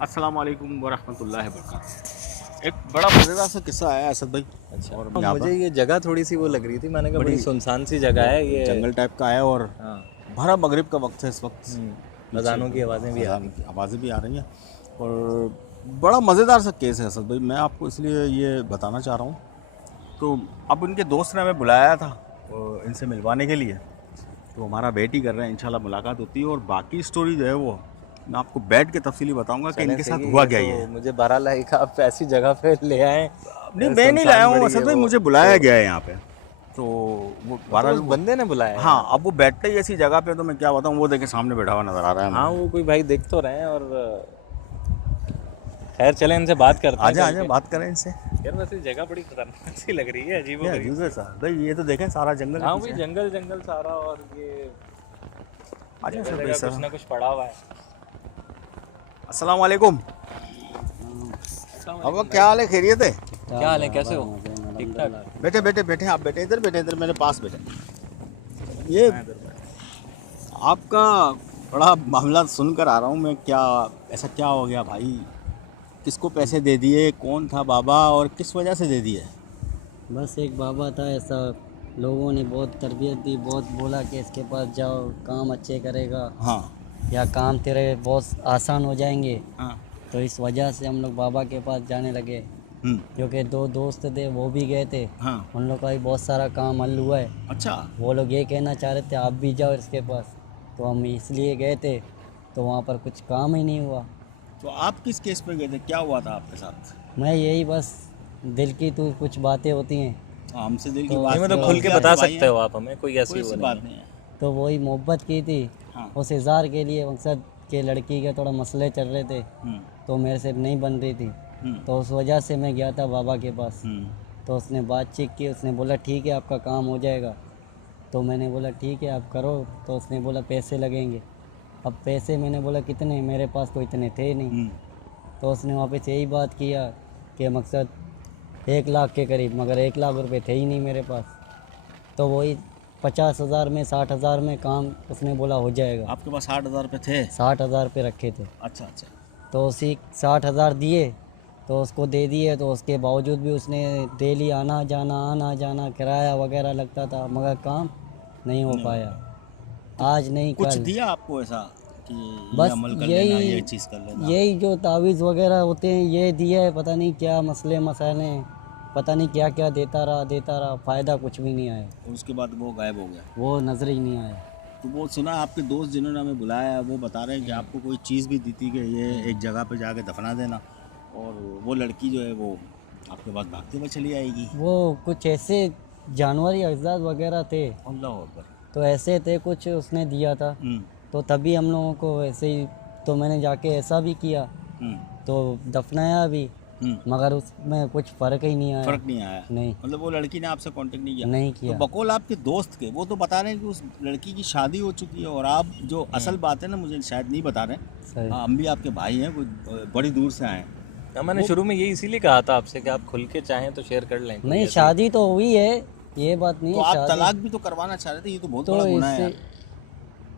अस्सलाम वालेकुम वरहमतुल्लाहि वबरकातुहू। एक बड़ा मज़ेदार सा किस्सा है असद भाई। अच्छा, और मुझे ये जगह थोड़ी सी वो लग रही थी, मैंने कहा बड़ी सुनसान सी जगह है ये। जंगल टाइप का है और हाँ। भरा मगरिब का वक्त है इस वक्त। अजानों की आवाज़ें भी आ अजान की आवाज़ें भी आ रही हैं और बड़ा मज़ेदार सा केस है असद भाई। मैं आपको इसलिए ये बताना चाह रहा हूँ। तो अब उनके दोस्त ने हमें बुलाया था इनसे मिलवाने के लिए, तो हमारा वेट ही कर रहे हैं, इंशाल्लाह मुलाकात होती है। और बाकी स्टोरी जो है वो मैं आपको बैठ के तफसीली बताऊंगा कि इनके साथ हुआ क्या ये है। मुझे 12 लाख आप ऐसी जगह पे ले आए। नहीं, मैं नहीं लाया हूँ असद भाई, मुझे बुलाया गया है यहाँ पे। तो वो 12 उस बंदे ने बुलाया है। हाँ, अब वो बैठते ही ऐसी जगह पे, तो मैं क्या बताऊँ, वो देखे सामने बैठा हुआ नजर आ रहा है। हाँ, वो कोई भाई देख तो रहे हैं। और खैर चले इनसे बात करते हैं। आजा आजा बात करें इनसे। यार वैसे जगह बड़ी खतरनाक सी लग रही है, अजीब अजीब है साहब भाई, ये तो देखें सारा जंगल। हाँ भाई, जंगल जंगल सारा, और ये आजा सर भाई, कुछ ना कुछ पड़ा हुआ है। अस्सलाम वालेकुम। अब क्या हाल है, खैरियत है? क्या हाल है, कैसे हो? ठीक ठाक। बैठे बैठे बैठे, आप बैठे इधर, बैठे इधर मेरे पास बैठे। ये आपका बड़ा मामला सुनकर आ रहा हूँ मैं। क्या ऐसा क्या हो गया भाई? किसको पैसे दे दिए, कौन था बाबा और किस वजह से दे दिए? बस एक बाबा था, ऐसा लोगों ने बहुत तरबियत दी, बहुत बोला कि इसके पास जाओ, काम अच्छे करेगा। हाँ या काम तेरे बहुत आसान हो जाएंगे। हाँ। तो इस वजह से हम लोग बाबा के पास जाने लगे, क्योंकि दो दोस्त थे वो भी गए थे। हाँ। उन लोग का भी बहुत सारा काम हल हुआ है। अच्छा। वो लोग ये कहना चाह रहे थे आप भी जाओ इसके पास, तो हम इसलिए गए थे। तो वहाँ पर कुछ काम ही नहीं हुआ। तो आप किस केस पे गए थे, क्या हुआ था आपके साथ? मैं यही बस दिल की तो कुछ बातें होती हैं, हमसे दिल की तो बात मतलब खुल के बता सकते हो आप हमें, कोई ऐसी कोई बात नहीं है। तो वही मोहब्बत की थी। हाँ। उस इज़हार के लिए मकसद के लड़की के थोड़ा मसले चल रहे थे, तो मेरे से नहीं बन रही थी। तो उस वजह से मैं गया था बाबा के पास। तो उसने बातचीत की, उसने बोला ठीक है आपका काम हो जाएगा। तो मैंने बोला ठीक है आप करो। तो उसने बोला पैसे लगेंगे। अब पैसे मैंने बोला कितने, मेरे पास तो इतने थे नहीं। तो उसने वापस यही बात किया कि मकसद 1 लाख के करीब, मगर 1 लाख रुपए थे ही नहीं मेरे पास। तो वही 50,000 में 60,000 में काम उसने बोला हो जाएगा। आपके पास 60,000 रुपये थे? 60,000 रुपये रखे थे। अच्छा अच्छा। तो उसी 60,000 दिए, तो उसको दे दिए। तो उसके बावजूद भी उसने डेली आना जाना किराया वगैरह लगता था, मगर काम नहीं हो पाया। आज नहीं कुछ कल। दिया आपको ऐसा कि बस ये अमल कर लेना, ये चीज़ कर लेना? यही जो तावीज़ वगैरह होते हैं ये दिया है, पता नहीं क्या मसले मसाले, पता नहीं क्या क्या देता रहा, फ़ायदा कुछ भी नहीं आया। और उसके बाद वो गायब हो गया? वो नज़र ही नहीं आया। तो वो सुना आपके दोस्त जिन्होंने हमें बुलाया है वो बता रहे हैं कि आपको कोई चीज़ भी दी थी कि ये एक जगह पे जाके दफना देना, और वो लड़की जो है वो आपके पास भागते हुए चली आएगी। वो कुछ ऐसे जानवरी अज़ाद वगैरह थे, अल्लाह अकबर। तो ऐसे थे कुछ उसने दिया था। तो तभी हम लोगों को ऐसे ही, तो मैंने जाके ऐसा भी किया, तो दफनाया भी, मगर उसमें कुछ फ़र्क ही नहीं आया। फ़र्क नहीं आया? नहीं। मतलब वो लड़की ने आपसे कांटेक्ट नहीं किया? नहीं किया। तो बकौल आपके दोस्त के वो तो बता रहे हैं कि उस लड़की की शादी हो चुकी है, और आप जो असल बात है ना मुझे शायद नहीं बता रहे। सही। हम भी आपके भाई हैं, कोई बड़ी दूर से आए हैं। मैंने शुरू में यही इसीलिए कहा था आपसे कि आप खुल के चाहें तो शेयर कर लें। नहीं, शादी तो हुई है, ये बात नहीं तो है। आप शादी तलाक भी तो करवाना चाह रहे थे, ये तो बहुत तो बड़ा गुनाह है यार।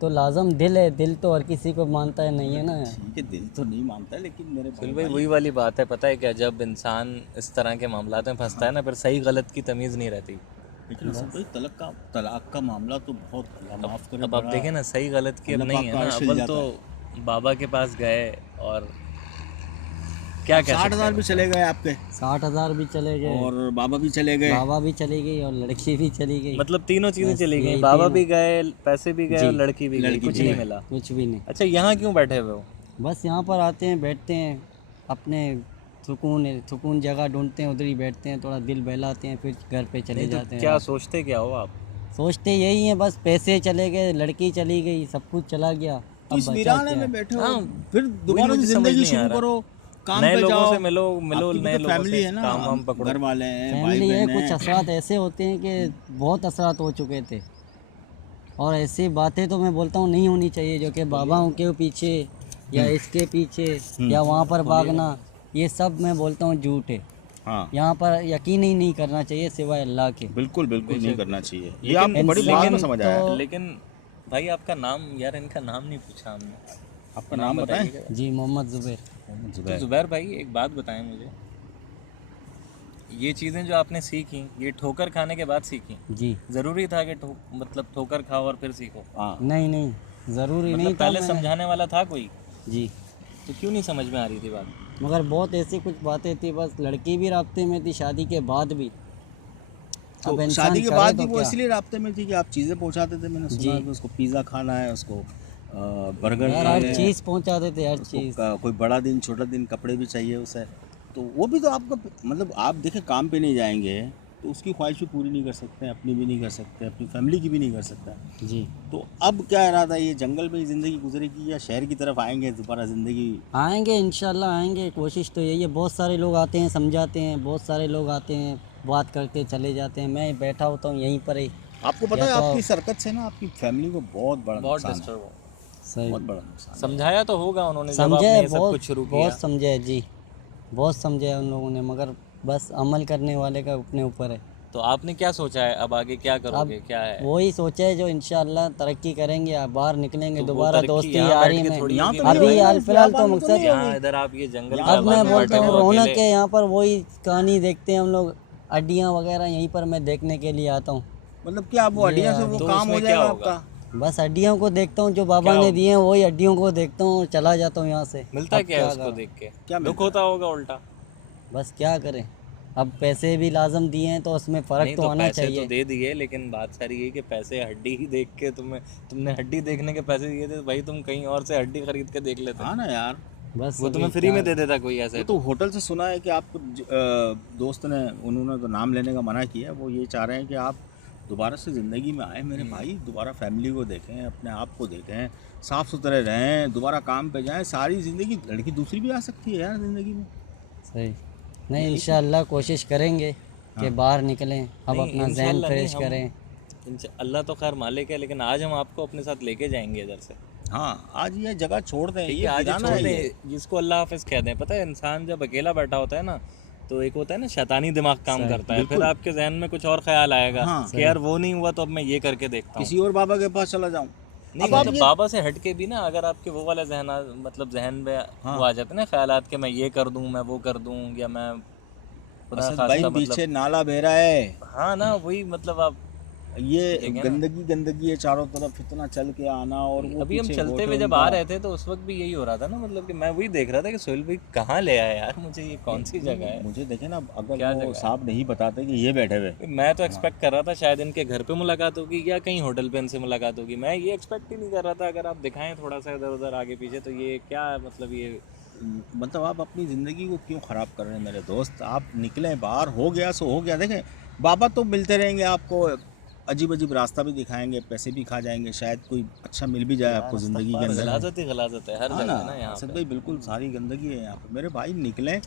तो लाजम दिल है, दिल तो हर किसी को मानता है नहीं है ना। ठीक है, दिल तो नहीं मानता है, लेकिन मेरे फिर भाई वही वाली बात है, पता है क्या, जब इंसान इस तरह के मामलात में फंसता है ना, फिर सही गलत की तमीज़ नहीं रहती। लेकिन भाई तलाक का मामला तो बहुत, अल्लाह माफ़ करे, अब आप देखें ना, सही गलत की अब नहीं है ना। अव्वल तो बाबा के पास गए और क्या कह 60,000 भी चले गए आपके, 60,000 भी चले गए, और बाबा भी चले गए। बाबा भी चली गई और लड़की भी चली गई। मतलब तीनों चीज़ें बस चली गई, यही बाबा तीनों। भी गए, पैसे भी गए और लड़की भी गई, लड़की कुछ भी नहीं गई। मिला। कुछ भी नहीं। अच्छा, यहाँ क्यों बैठे हुए हो? बस यहाँ पर आते हैं, बैठते हैं, अपने सुकून जगह ढूंढते हैं, उधर ही बैठते हैं, थोड़ा दिल बहलाते हैं, फिर घर पे चले जाते हैं। क्या सोचते क्या हो आप? सोचते यही है, बस पैसे चले गए, लड़की चली गई, सब कुछ चला गया। तो इस वीराने में बैठे हो, फिर दोबारा मुझे से समझ जिंदगी नहीं आ शुरू रहा। करो, काम नए पे लोगों जाओ। से मिलो आपकी भी नए तो लोगों फैमिली से है ना, काम वाम पकड़ो। घर वाले हैं, भाई फैमिली है। बहन कुछ हैं। असरात ऐसे होते हैं कि बहुत असरात हो चुके थे, और ऐसी बातें तो मैं बोलता हूँ नहीं होनी चाहिए, जो कि बाबाओं के पीछे या इसके पीछे या वहाँ पर भागना, ये सब मैं बोलता हूँ झूठ है। हाँ, यहाँ पर यकीन ही नहीं करना चाहिए सिवाय अल्लाह के। बिल्कुल बिल्कुल नहीं करना चाहिए, ये लेकिन- आपको बड़ी बात में लेकिन समझ आया है। तो- लेकिन भाई आपका नाम, यार इनका नाम नहीं पूछा हमने। आपका नाम बताएं? जी, मोहम्मद ज़ुबैर। तो जुबैर भाई एक बात बताएं मुझे, ये चीज़ें जो आपने सीखी ये ठोकर खाने के बाद सीखी? जी। ज़रूरी था कि मतलब ठोकर खाओ और फिर सीखो? हाँ, नहीं नहीं, ज़रूरी नहीं मतलब था। पहले समझाने वाला था कोई, जी, तो क्यों नहीं समझ में आ रही थी बात? मगर बहुत ऐसी कुछ बातें थी, बस लड़की भी रास्ते में थी, शादी के बाद भी। अब तो इंसान शादी के करे बाद तो भी वो क्या? इसलिए रास्ते में थी कि आप चीज़ें पहुंचाते थे, मैंने सुना जी। कि उसको पिज़्ज़ा खाना है, उसको बर्गर यार खाने हर हैं, चीज़ पहुंचाते थे, हर उसको चीज़। कोई बड़ा दिन छोटा दिन कपड़े भी चाहिए उसे, तो वो भी तो आपका मतलब आप देखें काम पे नहीं जाएंगे तो उसकी ख्वाहिश भी पूरी नहीं कर सकते, अपनी भी नहीं कर सकते, अपनी फैमिली की भी नहीं कर सकता। जी, तो अब क्या इरादा है, ये जंगल में ही ज़िंदगी गुजरेगी या शहर की तरफ आएंगे दोबारा ज़िंदगी? आएंगे इंशाल्लाह आएंगे, कोशिश तो यही है। बहुत सारे लोग आते हैं, समझाते हैं, बहुत सारे लोग आते हैं, बात करके चले जाते हैं। मैं बैठा होता हूँ यहीं पर ही। आपको पता है या तो आपकी सरकत से ना आपकी फैमिली को बहुत बड़ा बहुत नुकसान है, डिस्टर्ब हो। सही बहुत बड़ा नुकसान है। समझाया तो होगा उन्होंने जब समझे, आपने ये सब बहुत कुछ शुरू किया? बहुत समझे जी, बहुत समझे उन लोगों ने, मगर बस अमल करने वाले का अपने ऊपर है। तो आपने क्या सोचा है अब आगे क्या करोगे, क्या है? वही सोचा है जो इंशाल्लाह तरक्की करेंगे, आप बाहर निकलेंगे, तो वो दोबारा तरक्की दोस्ती यहाँ यारी बैठ के में। थोड़ी यहाँ होगी तो भाई। नहीं अभी होगी, हाल फिलहाल तो यहाँ तो मकसद, नहीं यहाँ होगी। इधर आप ये जंगल में अब आबाद मैं में बोलता बैठे हूँ हो रौनक अकेले। के यहाँ पर वही कहानी देखते हैं हम लोग, हड्डियाँ वगैरह यहीं पर मैं देखने के लिए आता हूँ। मतलब क्या वो ये हड्डियाँ से वो तो काम उसमें हो क्या जाएगा होगा? आपका? बस हड्डियों को देखता हूँ, जो बाबा क्या ने होगा? दिए हैं वही हड्डियों को देखता हूँ, चला जाता हूँ यहाँ से। मिलता अब क्या है उसको करूं? देख के? क्या दुख मिलता होता होगा उल्टा? बस क्या करें, अब पैसे भी लाजम दिए हैं तो उसमें फ़र्क नहीं तो तो आना पैसे चाहिए। तो दे दिए, लेकिन बात सारी ये कि पैसे हड्डी ही देख के तुमने हड्डी देखने के पैसे दिए थे, तो भाई तुम कहीं और से हड्डी खरीद के देख लेते। हाँ ना यार, बस वो अभी तुम्हें फ्री क्या- में दे देता कोई वो ऐसे। तो होटल से सुना है कि आपको दोस्त ने, उन्होंने तो नाम लेने का मना किया है, वो ये चाह रहे हैं कि आप दोबारा से ज़िंदगी में आए मेरे भाई, दोबारा फैमिली को देखें, अपने आप को देखें, साफ़ सुथरे रहें, दोबारा काम पे जाएं, सारी ज़िंदगी। लड़की दूसरी भी आ सकती है यार ज़िंदगी में। सही नहीं, इंशाल्लाह कोशिश करेंगे कि बाहर निकलें, अब नहीं, अपना जहन इंशाल्लाह नहीं, फ्रेश करें। अल्लाह तो खैर मालिक है, लेकिन आज हम आपको अपने साथ लेके जाएंगे इधर से। हाँ, आज ये जगह छोड़ दें, ठीक ये है, आज वीराना छोड़ है ये। दें, जिसको अल्लाह हाफिज़ कह दें। पता है इंसान जब अकेला बैठा होता है ना, तो एक होता है ना शैतानी दिमाग काम करता है, फिर आपके जहन में कुछ और ख्याल आएगा हाँ। कि यार वो नहीं हुआ तो अब मैं ये करके देखता हूँ। किसी और बाबा के पास चला जाऊँ। नहीं मतलब बाबा से हट के भी ना, अगर आपके वो वाला जहन मतलब जहन में वो आ जाते हैं ना ख्यालात कि मैं ये कर दूं, मैं वो कर दूं, या मैं खुदा असद खास्ता भाई मतलब। पीछे नाला बह रहा है, हाँ ना, वही मतलब आप ये गंदगी है चारों तरफ, इतना चल के आना, और वो अभी हम पीछे चलते हुए गोटे जब आ उनका। रहे थे तो उस वक्त भी यही हो रहा था ना, मतलब कि मैं वही देख रहा था कि सोहेल भाई कहाँ ले आया यार मुझे, ये कौन सी जगह है? मुझे देखे ना, अगर क्या वो जगह है? साहब नहीं बताते कि ये बैठे हुए, मैं तो एक्सपेक्ट कर रहा था शायद इनके घर पे मुलाकात होगी या कहीं होटल पे इनसे मुलाकात होगी। मैं ये एक्सपेक्ट ही नहीं कर रहा था। अगर आप दिखाएं थोड़ा सा इधर उधर आगे पीछे, तो ये क्या मतलब ये मतलब आप अपनी ज़िंदगी को क्यों ख़राब कर रहे हैं मेरे दोस्त? आप निकले बाहर, हो गया सो हो गया। देखें, बाबा तो मिलते रहेंगे आपको, अजीब अजीब रास्ता भी दिखाएंगे, पैसे भी खा जाएंगे, शायद कोई अच्छा मिल भी जाए आपको ज़िंदगी के अंदर। गलाजत ही गलाजत है हर हाँ जगह ना, ना यहाँ असद पे। भाई बिल्कुल सारी गंदगी है यहाँ पे मेरे भाई। निकलें,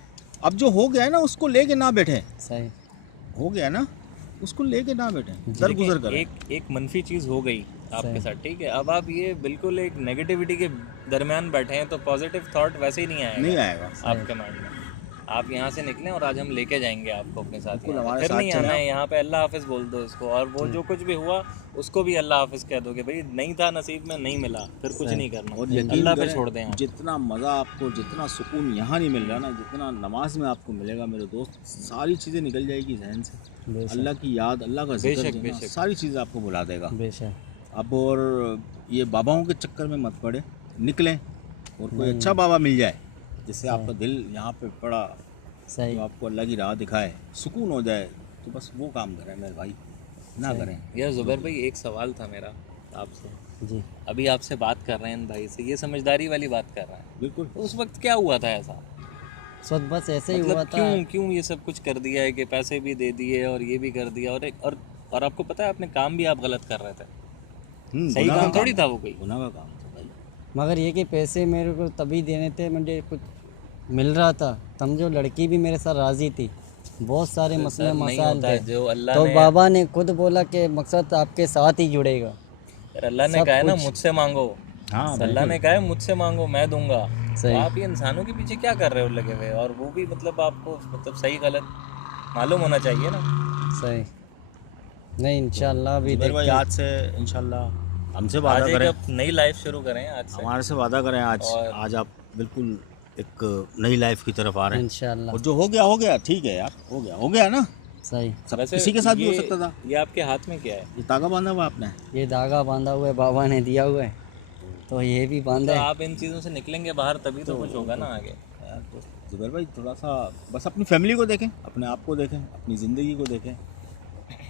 अब जो हो गया है ना उसको लेके ना बैठे, सही हो गया ना उसको लेके ना बैठे, दरगुजर करें। एक मनफी चीज़ हो गई आपके साथ, ठीक है, अब आप ये बिल्कुल एक नेगेटिविटी के दरमियान बैठे हैं, तो पॉजिटिव थॉट वैसे ही नहीं आएगा नहीं आएगा। आपके माइंड में। आप यहाँ से निकलें और आज हम लेके जाएंगे आपको अपने साथ बिल्कुल, यहाँ पे। हमारे फिर साथ नहीं आना चलें। है यहाँ पे, अल्लाह हाफिज़ बोल दो इसको, और वो जो कुछ भी हुआ उसको भी अल्लाह हाफिज़ कह दोगे, भाई नहीं था नसीब में, नहीं मिला, फिर कुछ नहीं करना, और यकीन अल्लाह पे करें, छोड़ दें आप। जितना मज़ा आपको, जितना सुकून यहाँ नहीं मिल रहा ना, जितना नमाज में आपको मिलेगा मेरे दोस्त, सारी चीज़ें निकल जाएगी जहन से। अल्लाह की याद, अल्लाह का जिक्र जो है ना, सारी चीज़ें आपको भुला देगा। बेशक। अब और ये बाबाओं के चक्कर में मत पड़े, निकलें और कोई अच्छा बाबा मिल जाए जिससे आपका दिल यहाँ पे पड़ा, सही तो आपको अल्लाह की राह दिखाए, सुकून हो जाए, तो बस वो काम करें मेरे भाई, ना करें। यार ज़ुबैर भाई, एक सवाल था मेरा आपसे। जी, अभी आपसे बात कर रहे हैं इन भाई से, ये समझदारी वाली बात कर रहे हैं, बिल्कुल। तो उस वक्त क्या हुआ था ऐसा? सब बस ऐसे ही हुआ मतलब था। क्यों ये सब कुछ कर दिया है कि पैसे भी दे दिए और ये भी कर दिया, और आपको पता है अपने काम भी आप गलत कर रहे थे। सही गुनाह का काम थोड़ी काम था वो कोई। गुनाह का काम था भाई। मगर ये कि पैसे मेरे को तभी देने थे, मुझे कुछ मिल रहा था, समझो लड़की भी मेरे साथ राज़ी थी, बहुत सारे मसले नहीं मसाइल होता है, थे, जो अल्लाह तो ने बाबा ने खुद बोला कि मकसद आपके साथ ही जुड़ेगा। यार अल्लाह ने कहा है ना मुझसे मांगो, हाँ अल्लाह ने कहा है मुझसे मांगो मैं दूंगा। तो सही। आप ये इंसानों के पीछे क्या कर रहे हो लगे हुए, और वो भी मतलब आपको मतलब सही गलत मालूम होना चाहिए ना। सही नहीं, इंशाल्लाह भी जुबैर भाई देखते हैं। आज से इंशाल्लाह हमसे आज वादा एक करें, अब नई लाइफ शुरू करें आज से। हमारे से वादा करें आज, और- आज आप बिल्कुल एक नई लाइफ की तरफ आ रहे हैं। इंशाल्लाह। और जो हो गया ठीक है यार, हो गया ना, सही। सब वैसे किसी के साथ भी हो ये- सकता था। ये आपके हाथ में क्या है? ये तागा बांधा हुआ आपने? ये धागा बांधा हुआ है, बाबा ने दिया हुआ है, तो ये भी तो बांधा है। आप इन चीज़ों से निकलेंगे बाहर तभी तो कुछ होगा ना आगे। यार तो जुबैर भाई थोड़ा सा बस अपनी फैमिली को देखें, अपने आप को देखें, अपनी ज़िंदगी को देखें,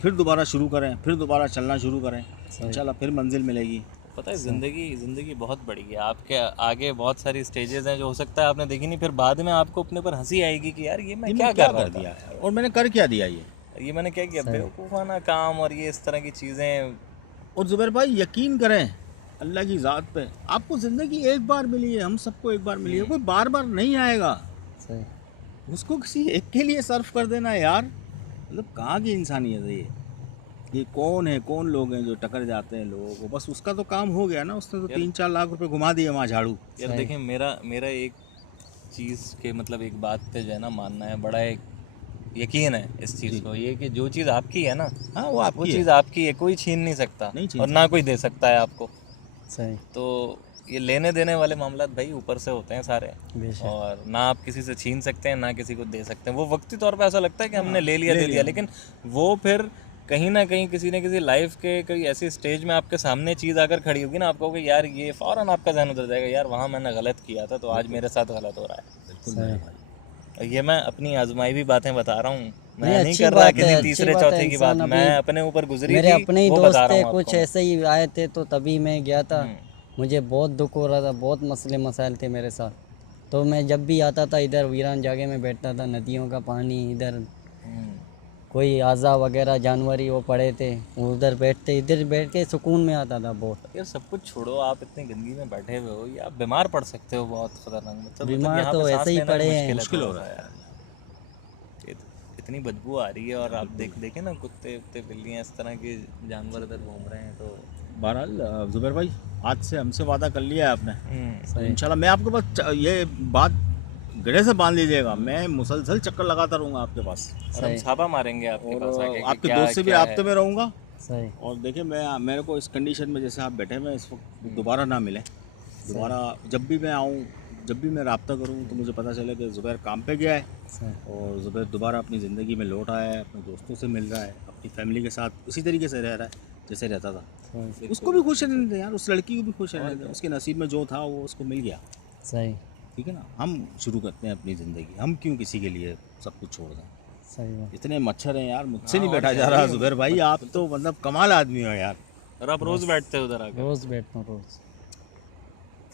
फिर दोबारा शुरू करें, फिर दोबारा चलना शुरू करें, इंशाल्लाह फिर मंजिल मिलेगी। पता है ज़िंदगी बहुत बड़ी है, आपके आगे बहुत सारी स्टेजेस हैं जो हो सकता है आपने देखी नहीं, फिर बाद में आपको अपने पर हंसी आएगी कि यार ये मैं क्या कर रहा दिया यार, और मैंने कर क्या दिया ये मैंने क्या किया, बेवकूफ़ाना काम और ये इस तरह की चीज़ें। और जुबैर भाई यकीन करें अल्लाह की ज़ात पे, आपको ज़िंदगी एक बार मिली है, हम सबको एक बार मिली है, कोई बार बार नहीं आएगा। सही। उसको किसी एक के लिए सर्व कर देना है यार, मतलब कहाँ की इंसानियत है ये कौन है, कौन लोग हैं जो टकर जाते हैं लोगों को, बस उसका तो काम हो गया ना, उसने तो 3-4 लाख रुपए घुमा दिए वहाँ झाड़ू। यार देखिए मेरा एक चीज़ के मतलब एक बात पे जो है ना मानना है, बड़ा एक यकीन है इस चीज़ को, ये कि जो चीज़ आपकी है ना, हाँ वो वो आपकी है, चीज़ आपकी है, कोई छीन नहीं सकता नहीं छीन और ना कोई दे सकता है आपको। सही। तो ये लेने देने वाले मामला भाई ऊपर से होते हैं सारे, बेशक। और ना आप किसी से छीन सकते हैं ना किसी को दे सकते हैं। वो वक्ती तौर पे ऐसा लगता है कि हमने ले लिया दे दिया, लेकिन वो फिर कहीं ना कहीं किसी न किसी लाइफ के कोई ऐसी स्टेज में आपके सामने चीज़ आकर खड़ी होगी ना, आप कहोगे यार ये फ़ौरन आपका ज़हन उधर जाएगा, यार वहाँ मैंने गलत किया था तो आज मेरे साथ गलत हो रहा है। बिल्कुल मेरे भाई। ये मैं अपनी आजमाई भी बातें बता रहा हूँ, मैं नहीं, नहीं अच्छी कर रहा बात है, किसी अच्छी तीसरे बात है, चौथे की बात, इंसान मैं अभी- अपने ऊपर गुजरी मेरे थी, अपने ही वो दोस्त बता रहा थे, हूँ कुछ आपको। ऐसे ही आए थे, तो तभी मैं गया था। हम्म। मुझे बहुत दुख हो रहा था, बहुत मसले मसाइल थे मेरे साथ, तो मैं जब भी आता था इधर वीरान जगह में बैठता था, नदियों का पानी इधर, हम्म। कोई आज़ा वगैरह जानवर ही वो पड़े थे, वो उधर बैठते, इधर बैठ के सुकून में आता था बहुत। यार सब कुछ छोड़ो, आप इतनी गंदगी में बैठे हुए हो, ये आप बीमार पड़ सकते हो बहुत खतरनाक, मतलब बीमार यहाँ तो पे सांस ऐसे ही लेना पड़े हैं। मुश्किल हो रहा है यार। इतनी बदबू आ रही है, और आप देखें ना कुत्ते उत्ते बिल्लियाँ इस तरह के जानवर इधर घूम रहे हैं, तो बहरहाल जुबैर भाई आज से हमसे वादा कर लिया है आपने, तो सही। इंशाल्लाह मैं आपको बस ये बात गले से बांध लीजिएगा, मैं मुसलसल चक्कर लगाता रहूँगा आपके पास, और हम छापा मारेंगे आपके पास आके और कि आपके क्या- दोस्त से भी क्या आपते है। में रहूँगा। सही। और देखिए मेरे को इस कंडीशन में जैसे आप बैठे हुए हैं इस वक्त दोबारा ना मिले, दोबारा जब भी मैं आऊँ, जब भी मैं रब्ता करूँ तो मुझे पता चले कि ज़ुबैर काम पे गया है सही। और ज़ुबैर दोबारा अपनी ज़िंदगी में लौट आया है, अपने दोस्तों से मिल रहा है, अपनी फैमिली के साथ उसी तरीके से रह रहा है जैसे रहता था। सही। उसको भी खुश रहने दें यार, उस लड़की को भी खुश रहने दें, उसके नसीब में जो था वो उसको मिल गया, सही। ठीक है ना। हम शुरू करते हैं अपनी ज़िंदगी, हम क्यों किसी के लिए सब कुछ छोड़ दें। सही बात। इतने मच्छर हैं यार, मुझसे नहीं बैठा जा रहा ज़ुबैर भाई, आप तो मतलब कमाल आदमी हो यार। और आप रोज़ बैठते हो उधर आकर? रोज़ बैठता हूँ, रोज़।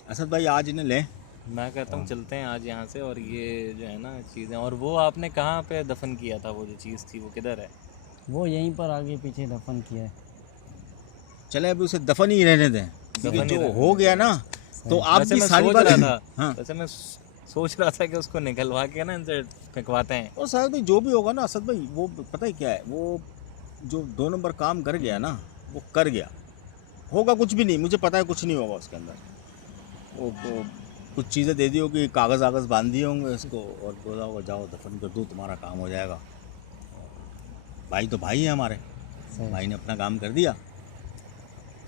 असद भाई आज इन्हें लें, मैं कहता हूँ चलते हैं आज यहाँ से, और ये जो है ना चीज़ें, और वो आपने कहाँ पे दफन किया था, वो जो चीज़ थी वो किधर है? वो यहीं पर आगे पीछे दफन किया है। चले अभी उसे दफन ही रहने दें, क्योंकि दफन ही जो रहने हो गया ना तो आप वैसे भी मैं सारी सोच बात रहा था हाँ। वैसे मैं सोच रहा था कि उसको निकलवा के ना इनसे फेंकवाते हैं। और साहब भाई जो भी होगा ना असद भाई, वो पता ही क्या है, वो जो 2 नंबर काम कर गया ना वो कर गया, होगा कुछ भी नहीं, मुझे पता है कुछ नहीं होगा उसके अंदर। वो कुछ चीज़ें दे दी होगी, कागज़ आगज़ बांध दिए होंगे उसको और बोला होगा जाओ दफन कर दो, तुम्हारा काम हो जाएगा। भाई तो भाई है हमारे, भाई ने अपना काम कर दिया।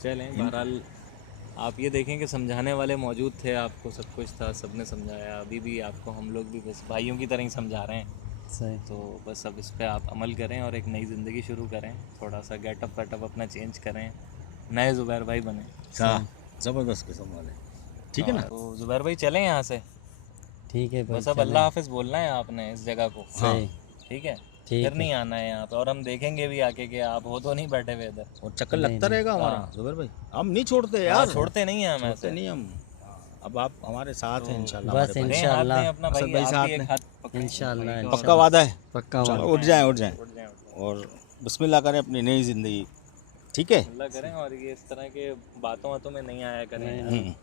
चलें, बहरहाल आप ये देखें कि समझाने वाले मौजूद थे, आपको सब कुछ था, सबने समझाया, अभी भी आपको हम लोग भी बस भाइयों की तरह ही समझा रहे हैं। सही। तो बस अब इस पर आप अमल करें और एक नई ज़िंदगी शुरू करें, थोड़ा सा गेटअप वेटअप अपना चेंज करें, नए ज़ुबैर भाई बने। ज़बरदस्त किस्म वाले, ठीक है ना। तो ज़ुबैर भाई चलें यहाँ से, ठीक है भाई। बस अब अल्लाह हाफिज़ बोलना है आपने इस जगह को। सही। ठीक है, ठीक फिर नहीं आना है यहाँ पे, और हम देखेंगे भी आके कि आप हो तो नहीं बैठे हुए इधर। और चक्कर लगता रहेगा हमारा ज़ुबैर भाई, हम नहीं छोड़ते यार, छोड़ते नहीं हैं हम छोड़ते ऐसे। नहीं हम। अब आप हमारे साथ हैं इंशाल्लाह, बस हमारे भाई। दें हाथ इंशाल्लाह। दें अपना असद भाई, भाई आप साथ भी एक में। हाथ पकड़ें। इंशाल्लाह। पक्का वादा है, पक्का चलो वादा। उठ जाएं उठ जाएं उठ जाएं, उठ जाएं। और बिस्मिल्लाह करें अपनी नई ज़िंदगी, ठीक है। अल्लाह करें, और ये इस तरह के बातों बातों में नहीं आया करें। हम्म।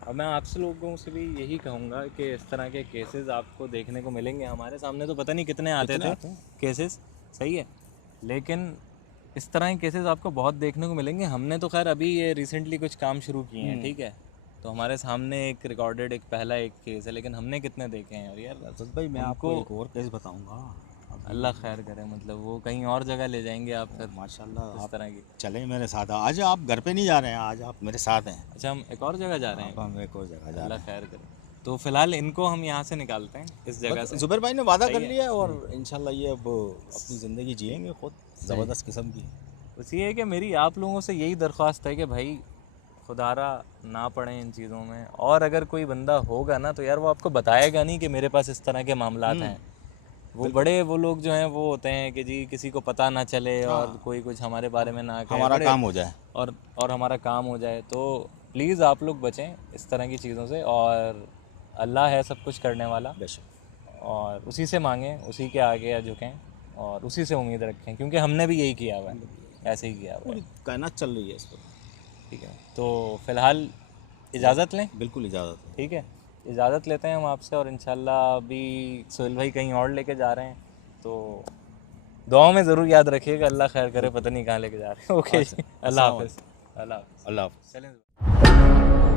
और मैं आपसे लोगों से भी यही कहूँगा कि इस तरह के केसेस आपको देखने को मिलेंगे। हमारे सामने तो पता नहीं कितने आते थे केसेस, सही है, लेकिन इस तरह के केसेस आपको बहुत देखने को मिलेंगे। हमने तो खैर अभी ये रिसेंटली कुछ काम शुरू किए हैं, ठीक है, तो हमारे सामने एक रिकॉर्डेड एक पहला एक केस है, लेकिन हमने कितने देखे हैं। और यार असद भाई मैं आपको एक और केस बताऊंगा, अल्लाह खैर करे, मतलब वो कहीं और जगह ले जाएंगे आप फिर माशाल्लाह इस आप तरह की। चलें मेरे साथ, आज आप घर पे नहीं जा रहे हैं, आज आप मेरे साथ हैं। अच्छा, हम एक और जगह जा रहे हैं, अब हम एक और जगह जा रहे अल्लाह हैं। खैर करे। तो फिलहाल इनको हम यहाँ से निकालते हैं इस जगह से। जुबैर भाई ने वादा कर लिया है और इंशाल्लाह ये अब अपनी ज़िंदगी जिएंगे खुद, ज़बरदस्त किस्म की। बस ये है कि मेरी आप लोगों से यही दरख्वास्त है कि भाई खुदारा ना पड़े इन चीज़ों में, और अगर कोई बंदा होगा ना तो यार वो आपको बताएगा नहीं कि मेरे पास इस तरह के मामलात हैं। वो बड़े वो लोग जो हैं वो होते हैं कि जी किसी को पता ना चले और कोई कुछ हमारे बारे में ना कहे, हमारा काम हो जाए। और हमारा काम हो जाए। तो प्लीज़ आप लोग बचें इस तरह की चीज़ों से, और अल्लाह है सब कुछ करने वाला, बेशक। और उसी से मांगें, उसी के आगे झुकें और उसी से उम्मीद रखें, क्योंकि हमने भी यही किया हुआ है, ऐसे ही किया हुआ है। पूरी कायनात चल रही है इस पर। ठीक है, तो फ़िलहाल इजाज़त लें। बिल्कुल इजाज़त है। ठीक है, इजाज़त लेते हैं हम आपसे, और इंशाल्लाह अभी सोहेल भाई कहीं और लेके जा रहे हैं, तो दुआ में ज़रूर याद रखिएगा, अल्लाह खैर करे, पता नहीं कहाँ लेके जा रहे हैं। ओके, अल्लाह हाफ़िज़। अल्लाह हाफ़िज़। अल्लाह हाफ़िज़। चलें।